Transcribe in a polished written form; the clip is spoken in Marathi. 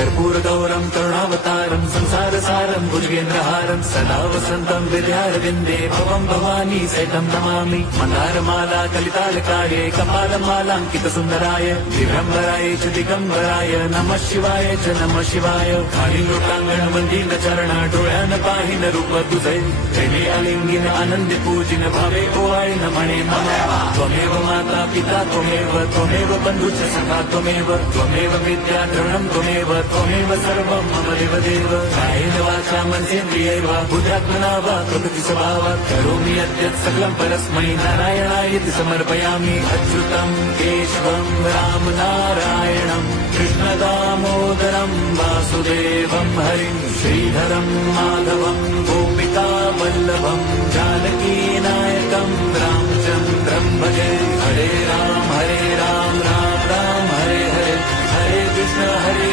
कर्पूरगौरं करुणावतारं संसारसारं भुजगेन्द्रहारं सदा वसन्तं हृदयारविन्दे भवं भवानी सहितं नमामि। मन्दारमाला कलितालकाये कपालमालाङ्कितसुन्दराय दिगम्बराय च दिगम्बराय नमः शिवाय च नमः शिवाय। खाली लोटांगण वंदीन चरण डोळ्यान पाहिन रूप तुझे प्रेमे अलिंगिन आनंदी पूजिन भावे ओवाळीन म्हणे मम त्वमेव माता पिता त्वमेव बंधुश्च सखा त्वमेव विद्या द्रविणं त्वमेव सर्वं मम देवदेव। कायेन वाचा मनसेन्द्रियैर्वा बुद्ध्यात्मना वा प्रकृति स्वभावात् करोमि यद्यत् सकलं परस्मै नारायणायति समर्पयामि। अच्युतं केशवं राम नारायणं कृष्णदामोदरं वासुदेवं हरिं श्रीधरं माधवं गोपिका वल्लभं जानकीनायकं रामचन्द्रं भजे। हरे राम राम राम हरे हरे हरे कृष्ण हरे